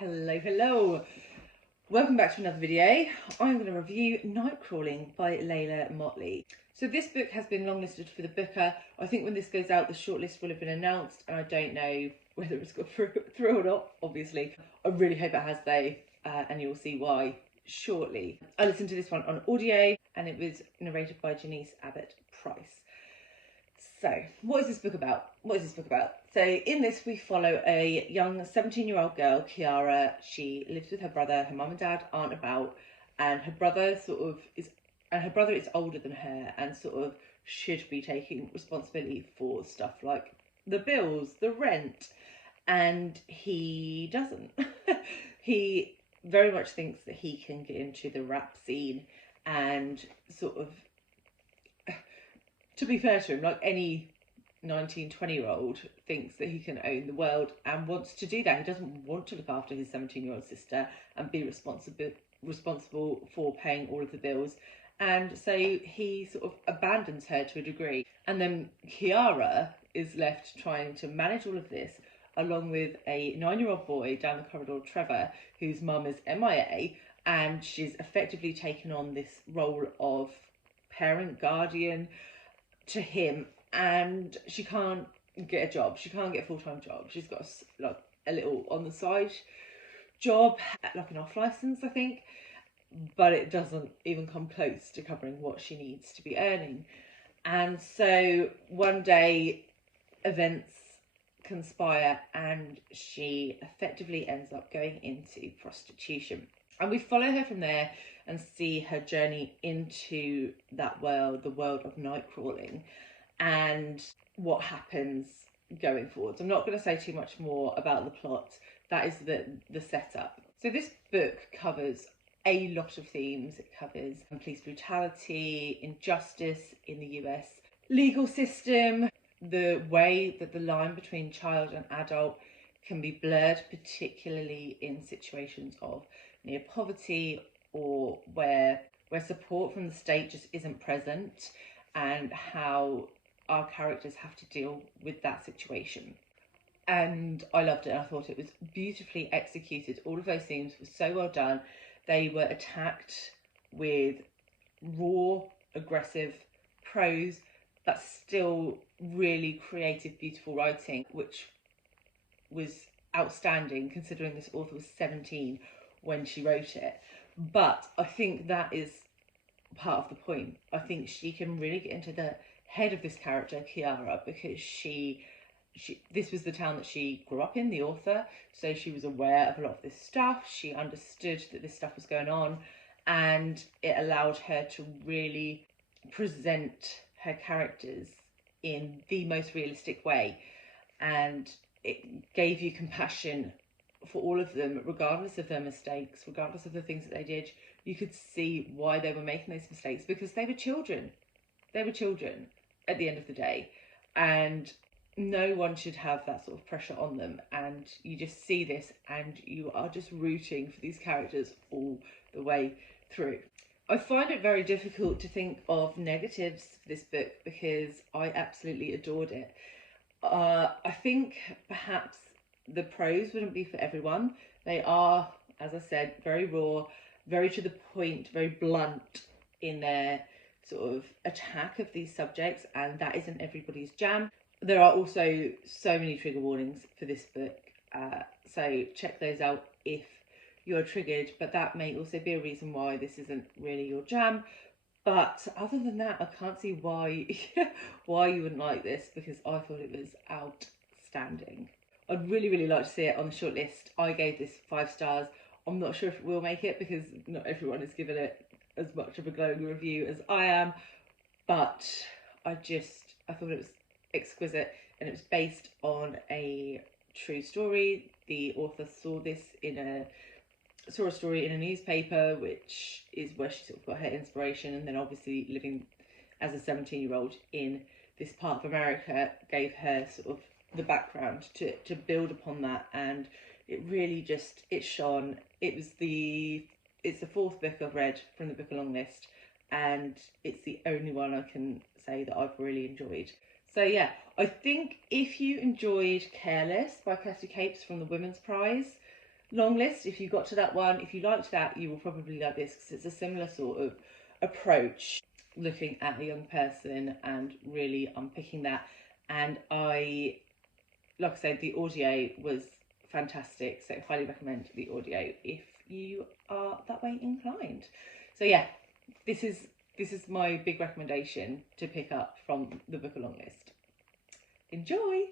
Hello. Welcome back to another video. I'm going to review Nightcrawling by Leila Mottley. So this book has been longlisted for the Booker. I think when this goes out, the shortlist will have been announced, and I don't know whether it's got through or not, obviously. I really hope it has though, and you'll see why shortly. I listened to this one on audio, and it was narrated by Janice Abbott Price. So, what is this book about? So, in this, we follow a young 17-year-old girl, Kiara. She lives with her brother. Her mum and dad aren't about, and her brother is older than her and sort of should be taking responsibility for stuff like the bills, the rent, and he doesn't. He very much thinks that he can get into the rap scene and sort of, to be fair to him, like any 19, 20-year-old thinks that he can own the world and wants to do that. He doesn't want to look after his 17-year-old sister and be responsible for paying all of the bills. And so he sort of abandons her to a degree. And then Kiara is left trying to manage all of this along with a 9-year-old boy down the corridor, Trevor, whose mum is MIA, and she's effectively taken on this role of parent, guardian to him, and she can't get a job. She can't get a full-time job. She's got a little on the side job, like an off license, I think, but it doesn't even come close to covering what she needs to be earning. And so one day events conspire and she effectively ends up going into prostitution. And we follow her from there and see her journey into that world, the world of Nightcrawling, and what happens going forwards. I'm not going to say too much more about the plot. That is the setup. So this book covers a lot of themes. It covers police brutality, injustice in the US legal system, the way that the line between child and adult can be blurred, particularly in situations of near poverty or where support from the state just isn't present, and how our characters have to deal with that situation. And I loved it. I thought it was beautifully executed. All of those themes were so well done. They were attacked with raw, aggressive prose, but still really creative, beautiful writing, which was outstanding considering this author was 17 when she wrote it. But I think that is part of the point. I think she can really get into the head of this character, Kiara, because this was the town that she grew up in, the author, so she was aware of a lot of this stuff. She understood that this stuff was going on, and it allowed her to really present her characters in the most realistic way, and it gave you compassion for all of them, regardless of their mistakes, regardless of the things that they did. You could see why they were making those mistakes, because they were children. They were children at the end of the day, and no one should have that sort of pressure on them. And you just see this and you are just rooting for these characters all the way through. I find it very difficult to think of negatives for this book because I absolutely adored it. I think perhaps the prose wouldn't be for everyone. They are, as I said, very raw, very to the point, very blunt in their sort of attack of these subjects, and that isn't everybody's jam. There are also so many trigger warnings for this book, so check those out if you're triggered, but that may also be a reason why this isn't really your jam. But other than that, I can't see why you wouldn't like this, because I thought it was outstanding. I'd really like to see it on the shortlist. I gave this 5 stars. I'm not sure if it will make it because not everyone has given it as much of a glowing review as I am, but I thought it was exquisite, and it was based on a true story. The author saw a story in a newspaper, which is where she sort of got her inspiration, and then obviously living as a 17-year-old in this part of America gave her sort of the background to build upon that, and it really just, it shone. It's the 4th book I've read from the Booker long list, and it's the only one I can say that I've really enjoyed. So yeah, I think if you enjoyed Careless by Kirsty Capes from the Women's Prize, Long List, if you got to that one, if you liked that, you will probably love this, because it's a similar sort of approach, looking at a young person and really unpicking that. And like I said, the audio was fantastic, so highly recommend the audio if you are that way inclined. So yeah, this is my big recommendation to pick up from the book A Long List. Enjoy!